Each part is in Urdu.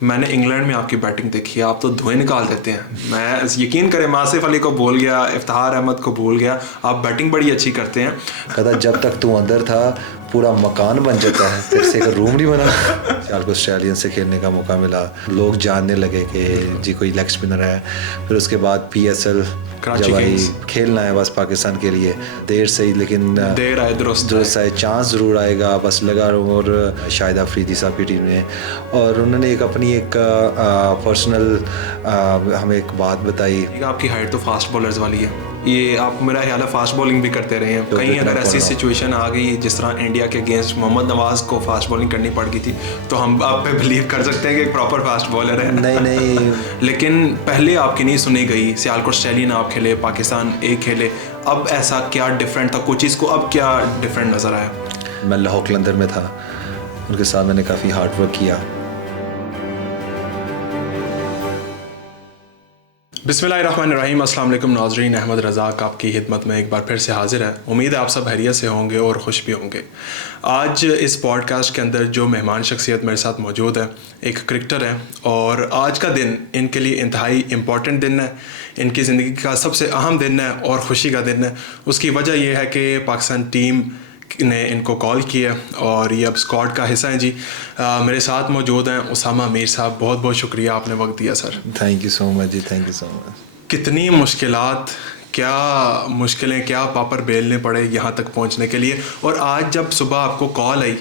میں نے انگلینڈ میں آپ کی بیٹنگ دیکھی ہے, آپ تو دھوئیں نکال دیتے ہیں. میں یقین کریں میں آصف علی کو بھول گیا, افتخار احمد کو بھول گیا, آپ بیٹنگ بڑی اچھی کرتے ہیں. کہتا جب تک تو اندر تھا پورا مکان بن جاتا ہے, تیرے سے ایک روم نہیں بنا. سیال کو آسٹریلین سے کھیلنے کا موقع ملا, لوگ جاننے لگے کہ جی کوئی لیگ اسپنر ہے. پھر اس کے بعد پی ایس ایل جب آئی, کھیلنا ہے بس پاکستان کے لیے, دیر سے ہی لیکن دیر آئے درست آئے, چانس ضرور آئے گا, بس لگا رہوں. اور شاہد آفریدی صاحب کی ٹیم نے, اور انہوں نے ایک اپنی ایک پرسنل ہمیں ایک بات بتائی. آپ کی ہائٹ تو فاسٹ بالرز والی ہے, یہ آپ میرا خیال ہے فاسٹ بالنگ بھی کرتے رہے ہیں. کہیں اگر ایسی سچویشن آ گئی جس طرح انڈیا کے اگینسٹ محمد نواز کو فاسٹ بالنگ کرنی پڑ گئی تھی, تو ہم آپ پہ بلیو کر سکتے ہیں کہ ایک پراپر فاسٹ بالر ہے. نہیں لیکن پہلے آپ کی نہیں سنی گئی, سیالکوٹ اسٹیلین آپ کھیلے, پاکستان ایک کھیلے, اب ایسا کیا ڈفرینٹ تھا کوچز کو, اب کیا ڈفرینٹ نظر آیا؟ میں لاہور قلندر میں تھا, ان کے ساتھ میں نے کافی ہارڈ ورک کیا. بسم اللہ الرحمن الرحیم. السلام علیکم ناظرین, احمد رزاق آپ کی خدمت میں ایک بار پھر سے حاضر ہے. امید ہے آپ سب خیریت سے ہوں گے اور خوش بھی ہوں گے. آج اس پوڈ کاسٹ کے اندر جو مہمان شخصیت میرے ساتھ موجود ہے ایک کرکٹر ہے, اور آج کا دن ان کے لیے انتہائی امپورٹنٹ دن ہے, ان کی زندگی کا سب سے اہم دن ہے اور خوشی کا دن ہے. اس کی وجہ یہ ہے کہ پاکستان ٹیم نے ان کو کال کیا اور یہ اب اسکواڈ کا حصہ ہیں. جی میرے ساتھ موجود ہیں اسامہ میر صاحب, بہت بہت شکریہ آپ نے وقت دیا sir. Thank you so much جی, تھینک یو سو مچ. کتنی مشکلات, کیا مشکلیں, کیا پاپڑ بیلنے پڑے یہاں تک پہنچنے کے لیے, اور آج جب صبح آپ کو کال آئی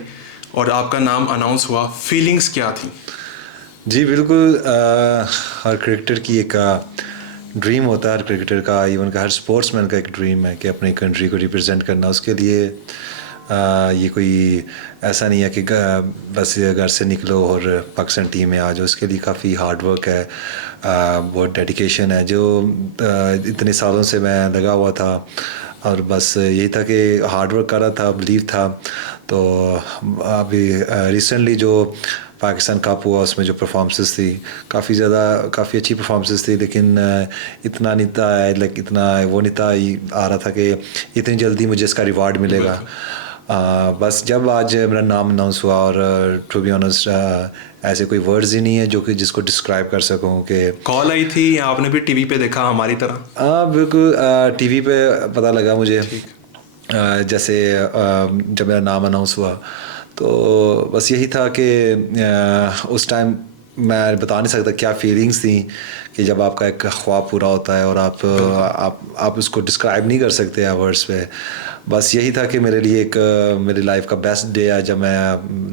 اور آپ کا نام اناؤنس ہوا, فیلنگز کیا تھیں؟ جی بالکل, ہر کرکٹر کی ایک ڈریم ہوتا ہے, ہر کرکٹر کا, ایون کہ ہر اسپورٹس مین کا ایک ڈریم ہے کہ اپنی کنٹری کو ریپرزینٹ کرنا. اس کے لیے یہ کوئی ایسا نہیں ہے کہ بس گھر سے نکلو اور پاکستان ٹیم میں آ جاؤ. اس کے لیے کافی ہارڈ ورک ہے, بہت ڈیڈیکیشن ہے, جو اتنے سالوں سے میں لگا ہوا تھا. اور بس یہی تھا کہ ہارڈ ورک کر رہا تھا, بلیو تھا. تو ابھی ریسنٹلی جو پاکستان کپ ہوا اس میں جو پرفارمنسز تھی کافی اچھی پرفارمنسز تھی, لیکن اتنا نہیں تھا, لائک اتنا وہ نہیں تھا آ رہا تھا کہ اتنی جلدی مجھے اس کا ریوارڈ ملے گا. بس جب آج میرا نام اناؤنس ہوا, اور ٹو بی آنیسٹ ایسے کوئی ورڈز ہی نہیں ہے جو کہ جس کو ڈسکرائب کر سکوں. کہ کال آئی تھی یا آپ نے بھی ٹی وی پہ دیکھا ہماری طرح؟ ہاں بالکل, ٹی وی پہ پتہ لگا مجھے. جیسے جب میرا نام اناؤنس ہوا تو بس یہی تھا کہ اس ٹائم میں بتا نہیں سکتا کیا فیلنگس تھیں کہ جب آپ کا ایک خواب پورا ہوتا ہے اور آپ اس کو ڈسکرائب نہیں کر سکتے ورڈس پہ. بس یہی تھا کہ میرے لیے ایک میری لائف کا بیسٹ ڈے ہے, جب میں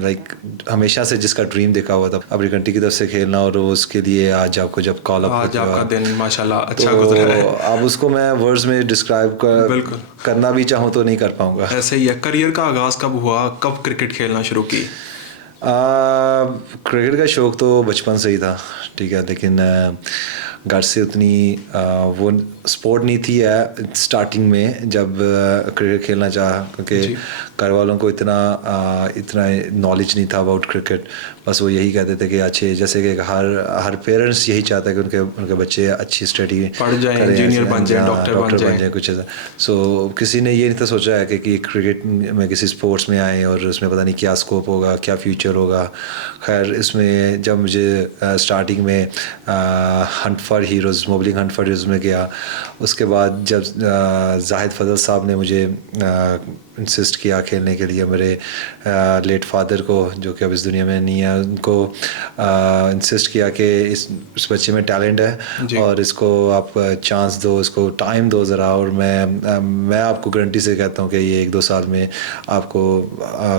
لائک ہمیشہ سے جس کا ڈریم دیکھا ہوا تھا اپنی کنٹری کی طرف سے کھیلنا, اور اس کے لیے آج آپ کو جب کال اپ آج آپ کا دن ماشاءاللہ اچھا گزرا ہے. اب اس کو میں ورڈز میں ڈسکرائب کرنا بھی چاہوں تو نہیں کر پاؤں گا. ایسے ہی ہے. کریئر کا آغاز کب ہوا, کب کرکٹ کھیلنا شروع کی؟ کرکٹ کا شوق تو بچپن سے ہی تھا, ٹھیک ہے, لیکن گھر سے اتنی وہ سپورٹ نہیں تھی اسٹارٹنگ میں جب کرکٹ کھیلنا چاہا, کیونکہ گھر والوں کو اتنا نالج نہیں تھا اباؤٹ کرکٹ. بس وہ یہی کہتے تھے کہ اچھے, جیسے کہ ہر پیرنٹس یہی چاہتا ہے کہ ان کے بچے اچھی اسٹڈی پڑھ جائیں, انجینئر بن جائیں, ڈاکٹر بن جائیں, کچھ ایسا. سو کسی نے یہ نہیں تھا سوچا ہے کہ کرکٹ میں کسی اسپورٹس میں آئیں اور اس میں پتہ نہیں کیا اسکوپ ہوگا, کیا فیوچر ہوگا. خیر اس میں جب مجھے اسٹارٹنگ میں ہنٹ فار ہیروز, موبلنگ ہنٹ فار ہیروز میں گیا, اس کے بعد جب زاہد فضل صاحب نے مجھے انسسٹ کیا کھیلنے کے لیے, میرے لیٹ فادر کو جو کہ اب اس دنیا میں نہیں ہے, ان کو انسسٹ کیا کہ اس بچے میں ٹیلنٹ ہے اور اس کو آپ چانس دو, اس کو ٹائم دو ذرا, اور میں آپ کو گارنٹی سے کہتا ہوں کہ یہ 1-2 سال میں آپ کو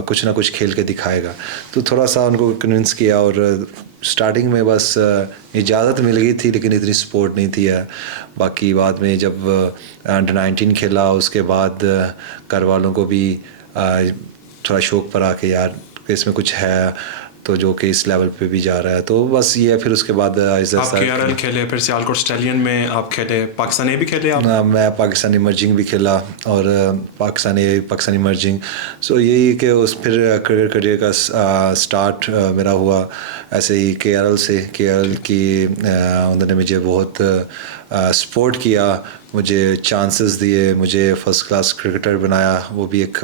کچھ نہ کچھ کھیل کے دکھائے گا. تو تھوڑا سا ان کو کنونس کیا, اور اسٹارٹنگ میں بس اجازت مل گئی تھی لیکن اتنی سپورٹ نہیں تھی. باقی بعد میں جب انڈر-19 کھیلا, اس کے بعد گھر والوں کو بھی تھوڑا شوق پڑا کہ یار اس میں کچھ ہے تو جو کہ اس لیول پہ بھی جا رہا ہے. تو بس یہ ہے. پھر اس کے بعد آپ KRL کھیلے, پھر سیالکوٹ اسٹیلین میں آپ کھیلے, پاکستانی بھی کھیلے آپ؟ میں پاکستانی ایمرجنگ بھی کھیلا اور پاکستانی ایمرجنگ. سو یہی کہ اس پھر کریئر کا سٹارٹ میرا ہوا ایسے ہی KRL سے. KRL کی انہوں نے مجھے بہت سپورٹ کیا, مجھے چانسز دیے, مجھے فرسٹ کلاس کرکٹر بنایا. وہ بھی ایک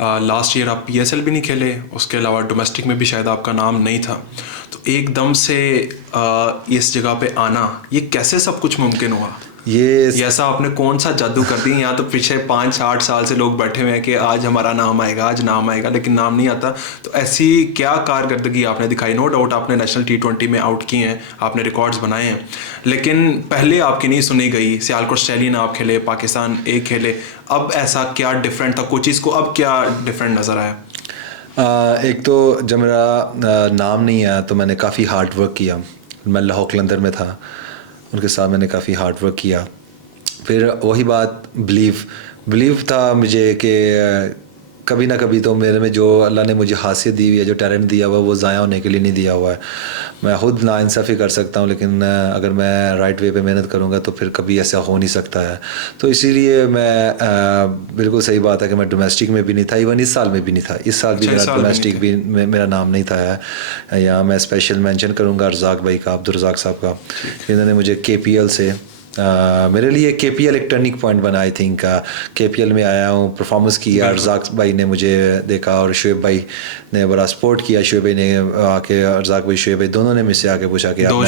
لاسٹ ایئر آپ PSL بھی نہیں کھیلے, اس کے علاوہ ڈومیسٹک میں بھی شاید آپ کا نام نہیں تھا, تو ایک دم سے اس جگہ پہ آنا, یہ کیسے سب کچھ ممکن ہوا؟ یہ ایسا آپ نے کون سا جادو کر دی؟ یہاں تو پیچھے 5-8 سال سے لوگ بیٹھے ہوئے ہیں کہ آج ہمارا نام آئے گا, آج نام آئے گا, لیکن نام نہیں آتا. تو ایسی کیا کارکردگی آپ نے دکھائی؟ نو ڈاؤٹ آپ نے نیشنل T20 میں آؤٹ کیے ہیں, آپ نے ریکارڈز بنائے ہیں, لیکن پہلے آپ کی نہیں سنی گئی. سیالکوٹ اسٹیلین آپ کھیلے, پاکستان A کھیلے, اب ایسا کیا ڈفرینٹ تھا کوچز کو, اب کیا ڈفرینٹ نظر آیا؟ ایک تو جب میرا نام نہیں آیا تو میں نے کافی ہارڈ ورک کیا. میں لاہور قلندر میں تھا, ان کے ساتھ میں نے کافی ہارڈ ورک کیا. پھر وہی بات بلیو تھا مجھے کہ کبھی نہ کبھی تو میرے میں جو اللہ نے مجھے حاصل دی ہوئی ہے, جو ٹیلنٹ دیا ہوا ہے, وہ ضائع ہونے کے لیے نہیں دیا ہوا ہے. میں خود ناانصافی کر سکتا ہوں, لیکن اگر میں رائٹ وے پہ محنت کروں گا تو پھر کبھی ایسا ہو نہیں سکتا ہے. تو اسی لیے میں بالکل صحیح بات ہے کہ میں ڈومیسٹک میں بھی نہیں تھا, ایون اس سال میں بھی نہیں تھا. اس سال بھی میرا ڈومیسٹک بھی میرا نام نہیں تھا ہے. یہاں میں اسپیشل مینشن کروں گا رزاق بھائی کا, عبدالرزاق صاحب کا. انہوں نے مجھے KPL سے میرے لیے KPL ایک ٹرننگ پوائنٹ بنا. آئی تھنک KPL میں آیا ہوں, پرفارمنس کیا, رزاق بھائی نے مجھے دیکھا اور شعیب بھائی نے بڑا سپورٹ کیا. شعیب بھائی نے آ کے, رزاق بھائی شعیب بھائی دونوں نے مجھ سے آ کے پوچھا کہ آپ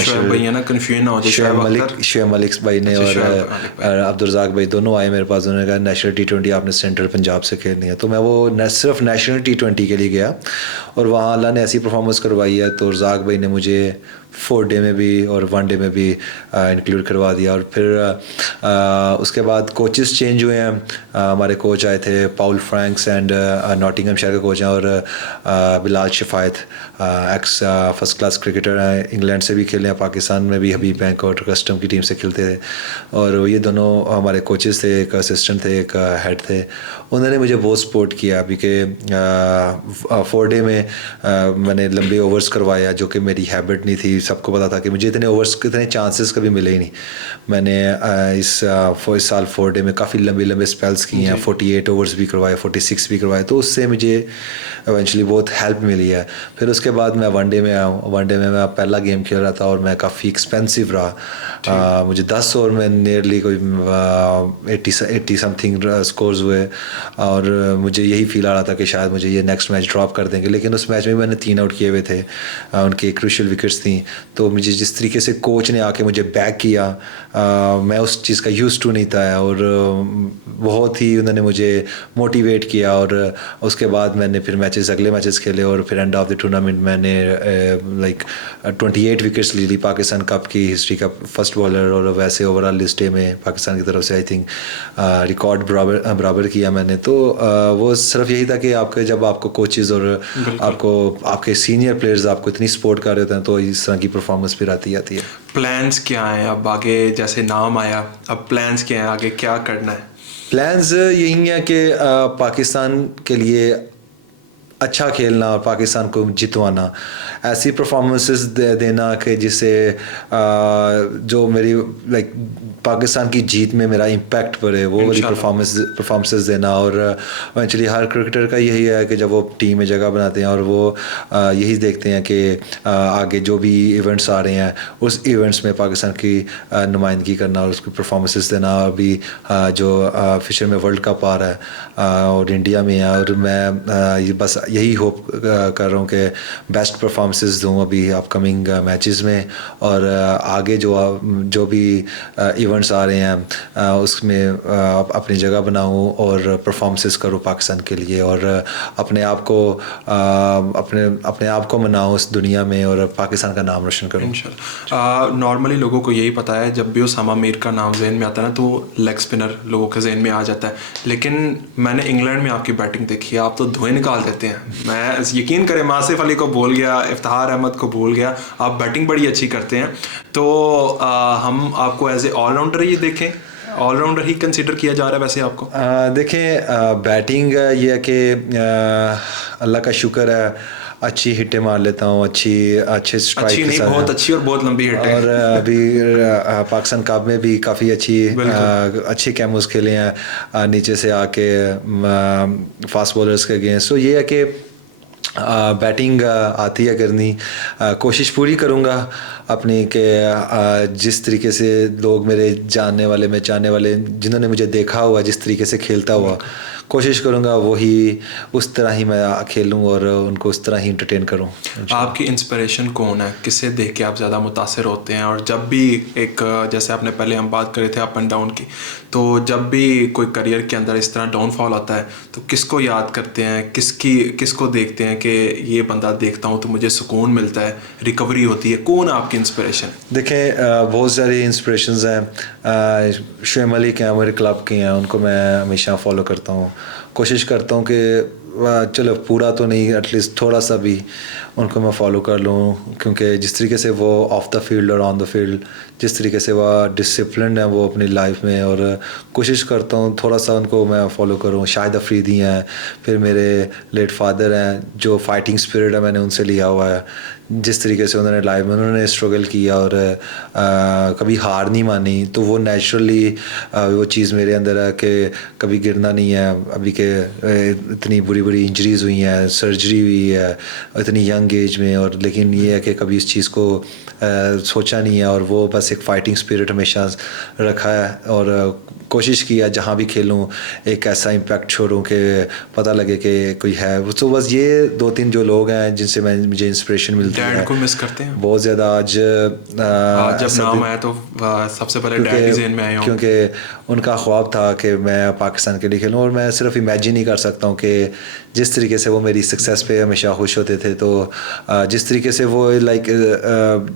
شعیب ملک بھائی نے اور عبدالرزاق بھائی دونوں آئے میرے پاس. انہوں نے کہا نیشنل T20 آپ نے سینٹرل پنجاب سے کھیلنی ہے. تو میں وہ صرف نیشنل T20 کے لیے گیا اور وہاں اللہ نے ایسی پرفارمنس کروائی ہے. تو رزاق بھائی نے مجھے 4 ڈے میں بھی اور 1 ڈے میں بھی انکلوڈ کروا دیا. اور پھر اس کے بعد کوچز چینج ہوئے ہیں. ہمارے کوچ آئے تھے Paul francs and Nottingham shire کے کوچ ہیں, اور بلال شفایت ایکس فرسٹ کلاس کرکٹر ہیں, انگلینڈ سے بھی کھیلے ہیں, پاکستان میں بھی حبیب بینک اور کسٹم کی ٹیم سے کھیلتے تھے. اور یہ دونوں ہمارے کوچز تھے, ایک اسسٹنٹ تھے, ایک ہیڈ تھے. انہوں نے مجھے بہت سپورٹ کیا ابھی کہ 4 ڈے میں میں نے لمبے اوورز کروایا, جو کہ میری ہیبٹ نہیں تھی. سب کو پتا تھا کہ مجھے اتنے اوورز کے اتنے چانسز کبھی ملے ہی نہیں. میں نے اس سال 4 ڈے میں کافی لمبے اسپیلس کیے ہیں, 48 اوورز بھی کروائے, 46 بھی کروائے. تو اس سے مجھے ایونچولی بہت ہیلپ ملی ہے. پھر اس کے بعد میں 1 ڈے میں آیا ہوں. 1 ڈے میں پہلا گیم کھیل رہا تھا اور میں کافی ایکسپینسو رہا. مجھے 10 اوور میں نیئرلی کوئی 80 سم تھنگ اسکورز ہوئے, اور مجھے یہی فیل آ رہا تھا کہ شاید مجھے یہ نیکسٹ میچ ڈراپ کر دیں گے. لیکن اس میچ میں نے 3 آؤٹ کیے ہوئے تھے, ان کے کروشل وکٹس تھیں. تو مجھے جس طریقے سے کوچ نے آ کے مجھے بیک کیا, میں اس چیز کا یوز ٹو نہیں تھا, اور بہت ہی انہوں نے مجھے موٹیویٹ کیا. اور اس کے بعد میں نے پھر اگلے میچز کھیلے, اور پھر اینڈ آف دی ٹورنامنٹ میں نے لائک 28 وکٹس لی پاکستان کپ کی ہسٹری کا فرسٹ بالر. اور ویسے اوور آل لسٹ میں پاکستان کی طرف سے آئی تھنک ریکارڈ برابر کیا میں نے. تو وہ صرف یہی تھا کہ جب آپ کو کوچز اور آپ کے سینئر پلیئرز آپ کو اتنی سپورٹ کر رہے ہوتے ہیں تو اس طرح کی پرفارمنس پھر آتی ہے. پلانس کیا ہیں اب آگے؟ جیسے نام آیا, اب پلانس کیا ہیں آگے, کیا کرنا ہے؟ پلانز یہی ہیں کہ پاکستان کے لیے اچھا کھیلنا اور پاکستان کو جتوانا, ایسی پرفارمنسز دینا کہ جس سے جو میری لائک پاکستان کی جیت میں میرا امپیکٹ پڑے, وہ والی پرفارمنسز دینا. اور ایکچولی ہر کرکٹر کا یہی ہے کہ جب وہ ٹیم میں جگہ بناتے ہیں اور وہ یہی دیکھتے ہیں کہ آگے جو بھی ایونٹس آ رہے ہیں اس ایونٹس میں پاکستان کی نمائندگی کرنا اور اس کی پرفارمنسز دینا. ابھی جو فشر میں ورلڈ کپ آ رہا ہے اور انڈیا میں ہے, اور میں بس یہی ہوپ کر رہا ہوں کہ بیسٹ پرفارمنسز دوں ابھی اپ کمنگ میچز میں, اور آگے جو بھی ایونٹس آ رہے ہیں اس میں اپنی جگہ بناؤں اور پرفارمنسز کروں پاکستان کے لیے, اور اپنے آپ کو مناؤں اس دنیا میں اور پاکستان کا نام روشن کروں. نارملی لوگوں کو یہی پتہ ہے, جب بھی اسامہ میر کا نام ذہن میں آتا ہے نا تو لیگ اسپنر لوگوں کے ذہن میں آ جاتا ہے. لیکن میں نے انگلینڈ میں آپ کی بیٹنگ دیکھی ہے, آپ تو دھوئیں نکال دیتے ہیں. میں یقین کریں, میں آصف علی کو بھول گیا, افتخار احمد کو بھول گیا, آپ بیٹنگ بڑی اچھی کرتے ہیں. تو ہم آپ کو ایز اے آل راؤنڈر ہی دیکھیں, آل راؤنڈر ہی کنسیڈر کیا جا رہا ہے ویسے آپ کو؟ دیکھیں بیٹنگ یہ ہے کہ اللہ کا شکر ہے اچھی ہٹیں مار لیتا ہوں, اچھے اسٹرائک کے ساتھ, بہت اچھی اور بہت لمبی ہٹیں. اور ابھی پاکستان کپ میں بھی کافی اچھی کیموز کھیلے ہیں نیچے سے آ کے فاسٹ بولرز کے اگینسٹ. تو یہ ہے کہ بیٹنگ آتی ہے کرنی, کوشش پوری کروں گا. اپنی کہ جس طریقے سے لوگ میرے جاننے والے میں چاہنے والے جنہوں نے مجھے دیکھا ہوا جس طریقے سے کھیلتا ہوا کوشش کروں گا وہی اس طرح ہی میں کھیلوں اور ان کو اس طرح ہی انٹرٹین کروں. آپ کی انسپریشن کون ہے, کسے دیکھ کے آپ زیادہ متاثر ہوتے ہیں؟ اور جب بھی ایک جیسے آپ نے پہلے ہم بات کرے تھے اپ اینڈ ڈاؤن کی, تو جب بھی کوئی کریئر کے اندر اس طرح ڈاؤن فال ہوتا ہے تو کس کو یاد کرتے ہیں, کس کو دیکھتے ہیں کہ یہ بندہ دیکھتا ہوں تو مجھے سکون ملتا ہے, ریکوری ہوتی ہے؟ کون آپ کی انسپریشن؟ دیکھیں بہت ساری انسپریشنز ہیں. شعیب ملک ہیں میرے کلب کے ہیں, ان کو میں ہمیشہ فالو کرتا ہوں. کوشش کرتا ہوں کہ چلو پورا تو نہیں ایٹ لیسٹ تھوڑا سا بھی ان کو میں فالو کر لوں, کیونکہ جس طریقے سے وہ آف دا فیلڈ اور آن دا فیلڈ جس طریقے سے وہ ڈسپلنڈ ہیں وہ اپنی لائف میں, اور کوشش کرتا ہوں تھوڑا سا ان کو میں فالو کروں. شاہد افریدی ہیں, پھر میرے لیٹ فادر ہیں جو فائٹنگ اسپرٹ ہے میں نے ان سے لیا ہوا ہے. جس طریقے سے انہوں نے لائف میں انہوں نے اسٹرگل کیا اور کبھی ہار نہیں مانی, تو وہ نیچرلی وہ چیز میرے اندر ہے کہ کبھی گرنا نہیں ہے. ابھی کہ اتنی بری انجریز ہوئی ہیں, سرجری ہوئی ہے اتنی ینگ ایج میں, اور لیکن یہ ہے کہ کبھی اس چیز کو سوچا نہیں ہے, اور وہ بس ایک فائٹنگ اسپرٹ ہمیشہ رکھا ہے, اور کوشش کیا جہاں بھی کھیلوں ایک ایسا امپیکٹ چھوڑوں کہ پتہ لگے کہ کوئی ہے. تو بس یہ 2-3 جو لوگ ہیں جن سے مجھے انسپریشن ملتی ہے. ڈیڈ کو مس کرتے ہیں بہت زیادہ. آج جب نام آیا تو سب سے پہلے ڈیڈ ہی ذہن میں آئے ہوں, کیونکہ ان کا خواب تھا کہ میں پاکستان کے لیے کھیلوں, اور میں صرف امیجن ہی کر سکتا ہوں کہ جس طریقے سے وہ میری سکسیس پہ ہمیشہ خوش ہوتے تھے, تو جس طریقے سے وہ لائک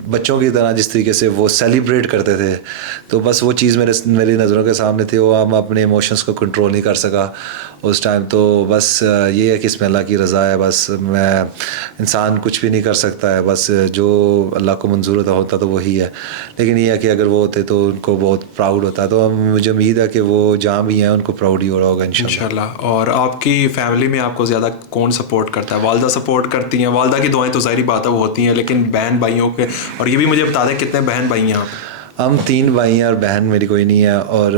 بچوں کی طرح جس طریقے سے وہ سیلیبریٹ کرتے تھے, تو بس وہ چیز میری نظروں کے سامنے تھی. وہ ہم اپنے ایموشنس کو کنٹرول نہیں کر سکا اس ٹائم. تو بس یہ ہے کہ اس میں اللہ کی رضا ہے, بس میں انسان کچھ بھی نہیں کر سکتا ہے, بس جو اللہ کو منظور ہوتا تو وہی ہے. لیکن یہ ہے کہ اگر وہ ہوتے تو ان کو بہت پراؤڈ ہوتا ہے, تو مجھے امید ہے کہ وہ جہاں بھی ہیں ان کو پراؤڈ ہی ہو رہا ہوگا انشاءاللہ. اور آپ کی فیملی میں آپ کو زیادہ کون سپورٹ کرتا ہے؟ والدہ سپورٹ کرتی ہیں؟ والدہ کی دعائیں تو ظاہری بات ہے وہ ہوتی ہیں, لیکن بہن بھائیوں کے, اور یہ بھی مجھے بتا دیں کتنے بہن بھائی ہیں آپ؟ ہم 3 بھائی ہیں اور بہن میری کوئی نہیں ہے. اور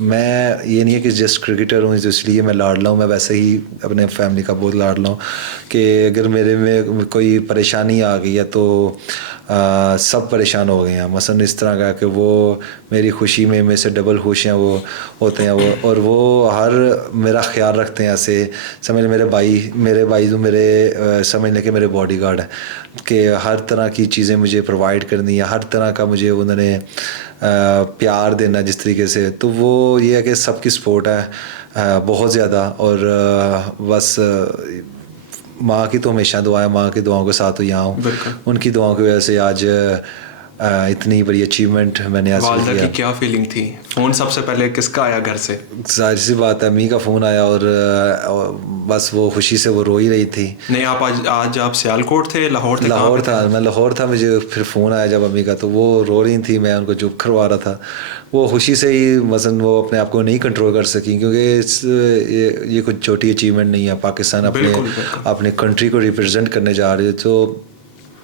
میں یہ نہیں ہے کہ جسٹ کرکٹر ہوں اس لیے میں لاڈلا ہوں, میں ویسے ہی اپنے فیملی کا بہت لاڈلا ہوں کہ اگر میرے میں کوئی پریشانی آ گئی ہے تو سب پریشان ہو گئے ہیں. مثلا اس طرح کا کہ وہ میری خوشی میں سے ڈبل خوش ہیں وہ ہوتے ہیں وہ, اور وہ ہر میرا خیال رکھتے ہیں. ایسے سمجھ میرے بھائی جو میرے سمجھ لیں کہ میرے باڈی گارڈ ہیں, کہ ہر طرح کی چیزیں مجھے پرووائڈ کرنی ہے, ہر طرح کا مجھے انہوں نے پیار دینا جس طریقے سے. تو وہ یہ ہے کہ سب کی سپورٹ ہے بہت زیادہ, اور بس ماں کی تو ہمیشہ دعا ہے, ماں کی دعاؤں کے ساتھ تو یہاں ہوں. ان کی دعاؤں کی وجہ سے آج اتنی بڑی اچیومنٹ میں نے حاصل کیا. والدہ کی کیا فیلنگ تھی؟ فون سب سے پہلے کس کا آیا گھر سے؟ ظاہر سی بات ہے امی کا فون آیا, اور بس وہ خوشی سے وہ رو ہی رہی تھی. نہیں آج آپ سیالکوٹ تھے؟ لاہور تھے؟ لاہور تھا, میں لاہور تھا. مجھے پھر فون آیا جب امی کا, تو وہ رو رہی تھی, میں ان کو چپ کروا رہا تھا. وہ خوشی سے ہی مثلاً وہ اپنے آپ کو نہیں کنٹرول کر سکی, کیونکہ یہ کچھ چھوٹی اچیومنٹ نہیں ہے. پاکستان اپنے کنٹری کو ریپرزینٹ کرنے جا رہے, تو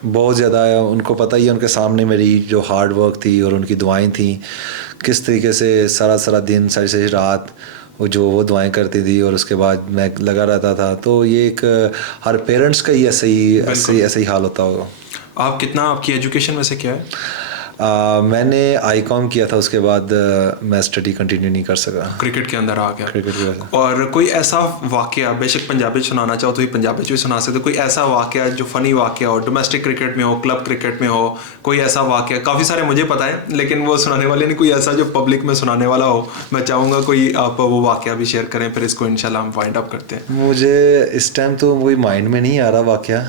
بہت زیادہ ان کو پتہ ہی ہے, ان کے سامنے میری جو ہارڈ ورک تھی اور ان کی دعائیں تھیں, کس طریقے سے سارا دن ساری رات وہ دعائیں کرتی تھی, اور اس کے بعد میں لگا رہتا تھا. تو یہ ایک ہر پیرنٹس کا ہی ایسا ہی حال ہوتا ہوگا. آپ کی ایجوکیشن میں سے کیا ہے؟ میں نے آئی کام کیا تھا, اس کے بعد میں اسٹڈی کنٹینیو نہیں کر سکا. کرکٹ کے اندر آ گیا. کرکٹ کی وجہ. اور کوئی ایسا واقعہ, بے شک پنجابی سنانا چاہو تو پنجابی بھی سنا سکتے, کوئی ایسا واقعہ جو فنی واقعہ ہو, ڈومیسٹک کرکٹ میں ہو, کلب کرکٹ میں ہو, کوئی ایسا واقعہ؟ کافی سارے مجھے پتہ ہے لیکن وہ سنانے والے نہیں, کوئی ایسا جو پبلک میں سنانے والا ہو. میں چاہوں گا کوئی آپ وہ واقعہ بھی شیئر کریں, پھر اس کو انشاءاللہ ہم فائنڈ اپ کرتے ہیں. مجھے اس ٹائم تو کوئی مائنڈ میں نہیں آ رہا واقعہ,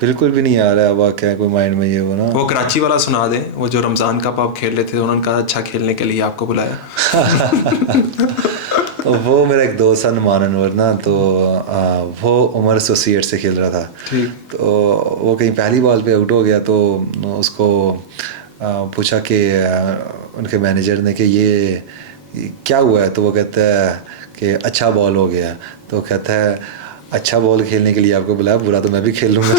بالکل بھی نہیں آ رہا ہے واقعہ کوئی مائنڈ میں. یہ وہ نا وہ کراچی والا سنا دیں, وہ جو رمضان کپ آپ کھیل رہے تھے, انہوں نے کہا اچھا کھیلنے کے لیے آپ کو بلایا. وہ میرا ایک دوست ہے نعمان انور نا, تو وہ عمر ایسوسیٹ سے کھیل رہا تھا. تو وہ کہیں پہلی بال پہ آؤٹ ہو گیا, تو اس کو پوچھا کہ ان کے مینیجر نے کہ یہ کیا ہوا ہے, تو وہ کہتا ہے کہ اچھا بال ہو گیا. تو کہتا ہے اچھا بال کھیلنے کے لیے آپ کو بلایا, برا تو میں بھی کھیل لوں گا.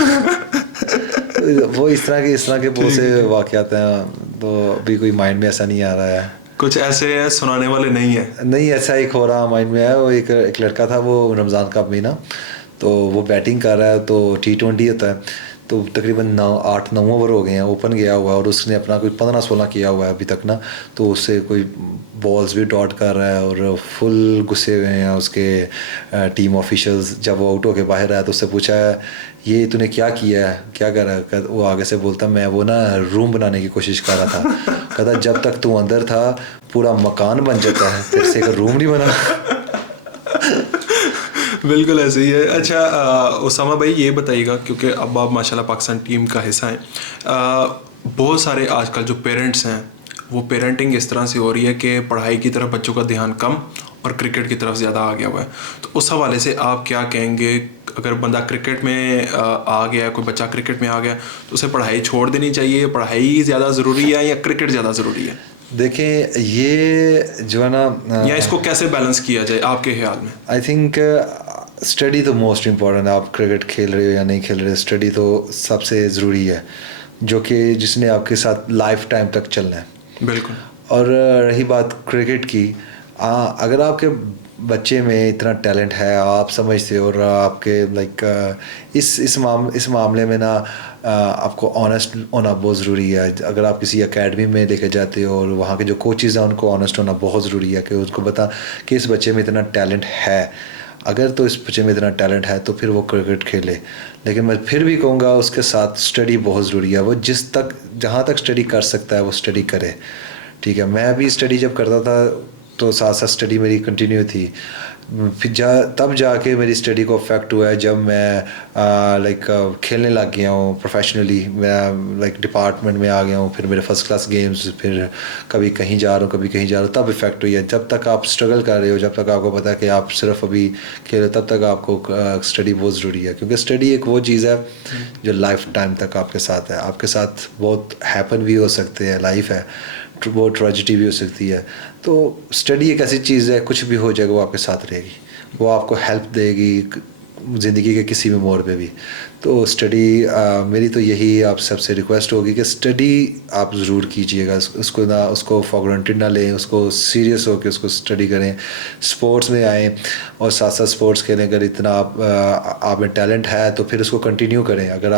وہ اس طرح کے بہت سے واقعات ہیں, تو ابھی کوئی مائنڈ میں ایسا نہیں آ رہا ہے. کچھ ایسے سنانے والے نہیں ہیں؟ نہیں, ایسا ایک ہو رہا مائنڈ میں ہے. وہ ایک لڑکا تھا, وہ رمضان کپ میں نا, تو وہ بیٹنگ کر رہا ہے, تو T20 ہوتا ہے, تو تقریباً 8-9 اوور ہو گئے ہیں, اوپن گیا ہوا ہے اور اس نے اپنا کوئی 15-16 کیا ہوا ہے ابھی تک نا. تو اس سے کوئی بالز بھی ڈاٹ کر رہا ہے اور فل غصے ہوئے ہیں اس کے ٹیم آفیشلز. جب وہ آؤٹ ہو کے باہر آیا تو اس سے پوچھا ہے یہ تو نے کیا کیا ہے, کیا کر رہا ہے. وہ آگے سے بولتا میں وہ نا روم بنانے کی کوشش کر رہا تھا. کہتا جب تک تو اندر تھا پورا مکان بن جاتا ہے, پھر سے ایک روم نہیں بنا. بالکل ایسے ہی ہے. اچھا اسامہ بھائی یہ بتائیے گا, کیونکہ اب آپ ماشاء اللہ پاکستان ٹیم کا حصہ ہیں, بہت سارے آج کل جو پیرنٹس ہیں وہ پیرنٹنگ اس طرح سے ہو رہی ہے کہ پڑھائی کی طرف بچوں کا دھیان کم اور کرکٹ کی طرف زیادہ آ گیا ہوا ہے. تو اس حوالے سے آپ کیا کہیں گے, اگر بندہ کرکٹ میں آ گیا, کوئی بچہ کرکٹ میں آ گیا, تو اسے پڑھائی چھوڑ دینی چاہیے, پڑھائی زیادہ ضروری ہے یا کرکٹ زیادہ ضروری ہے؟ دیکھیں یہ جو ہے نا, یا اس کو کیسے بیلنس کیا جائے آپ کے خیال میں؟ آئی تھنک اسٹڈی تو موسٹ امپورٹنٹ ہے. آپ کرکٹ کھیل رہے ہو یا نہیں کھیل رہے, اسٹڈی تو سب سے ضروری ہے, جو کہ جس نے آپ کے ساتھ لائف ٹائم تک چلنا ہے. بالکل. اور رہی بات کرکٹ کی, اگر آپ کے بچے میں اتنا ٹیلنٹ ہے, آپ سمجھتے ہو, اور آپ کے لائک اس معاملے میں نا آپ کو آنیسٹ ہونا بہت ضروری ہے. اگر آپ کسی اکیڈمی میں لے کے جاتے ہو اور وہاں کے جو کوچز ہیں ان کو آنیسٹ ہونا بہت ضروری ہے, کہ اس کو بتا کہ اس بچے میں اتنا ٹیلنٹ ہے. اگر تو اس بچے میں اتنا ٹیلنٹ ہے تو پھر وہ کرکٹ کھیلے. لیکن میں پھر بھی کہوں گا اس کے ساتھ اسٹڈی بہت ضروری ہے. وہ جہاں تک اسٹڈی کر سکتا ہے وہ اسٹڈی کرے. ٹھیک ہے, میں بھی اسٹڈی جب کرتا تھا تو ساتھ ساتھ اسٹڈی میری کنٹینیو تھی. پھر تب جا کے میری اسٹڈی کو افیکٹ ہوا ہے جب میں لائک کھیلنے لگ گیا ہوں پروفیشنلی. میں لائک ڈپارٹمنٹ میں آ گیا ہوں, پھر میرے فرسٹ کلاس گیمز, پھر کبھی کہیں جا رہا ہوں کبھی کہیں جا رہا ہوں, تب افیکٹ ہوئی ہے. جب تک آپ اسٹرگل کر رہے ہو, جب تک آپ کو پتا ہے کہ آپ صرف ابھی کھیل رہے, تب تک آپ کو اسٹڈی بہت ضروری ہے. کیونکہ اسٹڈی ایک وہ چیز ہے جو لائف ٹائم تک آپ کے ساتھ ہے. آپ کے ساتھ بہت ہیپن بھی ہو سکتے ہیں, لائف ہے, بہت ٹریجڈی بھی ہو سکتی ہے. تو اسٹڈی ایک ایسی چیز ہے, کچھ بھی ہو جائے گا وہ آپ کے ساتھ رہے گی, وہ آپ کو ہیلپ دے گی زندگی کے کسی بھی موڑ پہ بھی. تو اسٹڈی میری تو یہی آپ سب سے ریکویسٹ ہوگی کہ اسٹڈی آپ ضرور کیجیے گا. اس کو فار گرانٹیڈ نہ لیں, اس کو سیریس ہو کے اس کو اسٹڈی کریں. اسپورٹس میں آئیں اور ساتھ ساتھ اسپورٹس کھیلیں. اگر اتنا آپ میں ٹیلنٹ ہے تو پھر اس کو کنٹینیو کریں. اگر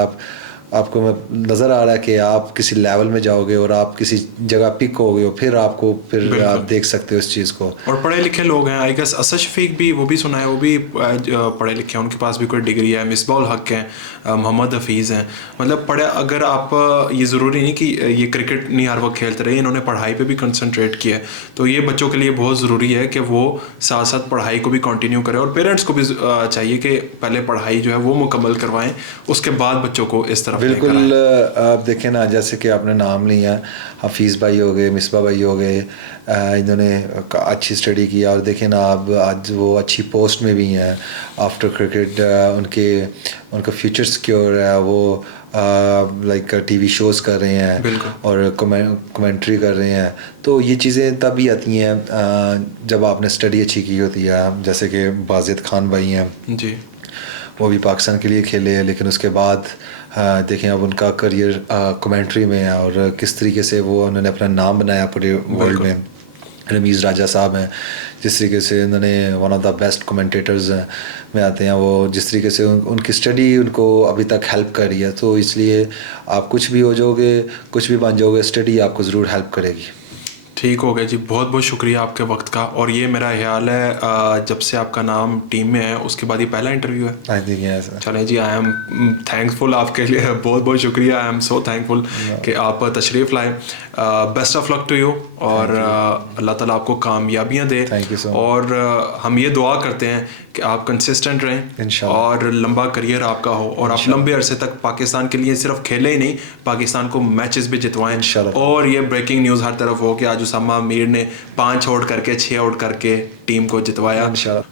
آپ کو نظر آ رہا ہے کہ آپ کسی لیول میں جاؤ گے اور آپ کسی جگہ پک ہو گئے ہو, پھر آپ دیکھ سکتے ہو اس چیز کو. اور پڑھے لکھے لوگ ہیں, آئی گیس اسد شفیق بھی, وہ بھی سنا ہے, وہ بھی پڑھے لکھے ہیں, ان کے پاس بھی کوئی ڈگری ہے. مصباح الحق ہیں, محمد حفیظ ہیں, مطلب پڑھے. اگر آپ یہ ضروری نہیں کہ یہ کرکٹ نہیں ہر وقت کھیلتے رہے, انہوں نے پڑھائی پہ بھی کنسنٹریٹ کیا ہے. تو یہ بچوں کے لیے بہت ضروری ہے کہ وہ ساتھ ساتھ پڑھائی کو بھی کنٹینیو کریں, اور پیرنٹس کو بھی چاہیے کہ پہلے پڑھائی جو ہے وہ مکمل کروائیں, اس کے بعد بچوں کو اس طرف بالکل. آپ دیکھیں نا, جیسے کہ آپ نے نام لیا, حفیظ بھائی ہو گئے, مصباح بھائی ہو گئے, انہوں نے اچھی اسٹڈی کیا, اور دیکھیں نا اب آج وہ اچھی پوسٹ میں بھی ہیں آفٹر کرکٹ. ان کا فیوچر سیکیور ہے. وہ لائک ٹی وی شوز کر رہے ہیں اور کمنٹری کر رہے ہیں. تو یہ چیزیں تب ہی آتی ہیں جب آپ نے اسٹڈی اچھی کی ہوتی ہے. جیسے کہ بازید خان بھائی ہیں جی, وہ بھی پاکستان کے لیے کھیلے ہیں, لیکن اس کے بعد دیکھیں اب ان کا کریئر کمنٹری میں ہے, اور کس طریقے سے انہوں نے اپنا نام بنایا پورے ورلڈ میں. رمیز راجہ صاحب ہیں, جس طریقے سے انہوں نے one of the best commentators میں آتے ہیں. وہ جس طریقے سے ان کی اسٹڈی ان کو ابھی تک ہیلپ کر رہی ہے. تو اس لیے آپ کچھ بھی ہو جاؤ گے, کچھ بھی بن جاؤ گے, اسٹڈی آپ کو ضرور ہیلپ کرے گی. ٹھیک ہو گیا جی, بہت بہت شکریہ آپ کے وقت کا. اور یہ میرا خیال ہے جب سے آپ کا نام ٹیم میں ہے اس کے بعد یہ پہلا انٹرویو ہے. چلیں جی, آئی ایم تھینک فل آپ کے لیے, بہت بہت شکریہ. آئی ایم سو تھینک فل کہ آپ تشریف لائے. Best of luck to you, اور اللہ تعالیٰ آپ کو کامیابیاں دے. اور ہم یہ دعا کرتے ہیں کہ آپ کنسسٹنٹ رہیں اور لمبا کریئر آپ کا ہو, اور آپ لمبے عرصے تک پاکستان کے لیے صرف کھیلے ہی نہیں, پاکستان کو میچز بھی جتوائیں. اور یہ بریکنگ نیوز ہر طرف ہو کہ آج اسامہ میر نے 5 آؤٹ کر کے 6 آؤٹ کر کے ٹیم کو جتوایا.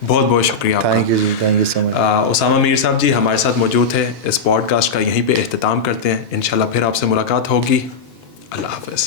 بہت بہت شکریہ آپ کا. اسامہ میر صاحب جی ہمارے ساتھ موجود تھے. اس پوڈ کاسٹ کا یہیں پہ اختتام کرتے ہیں. انشاءاللہ پھر آپ سے ملاقات ہوگی. اللہ حافظ.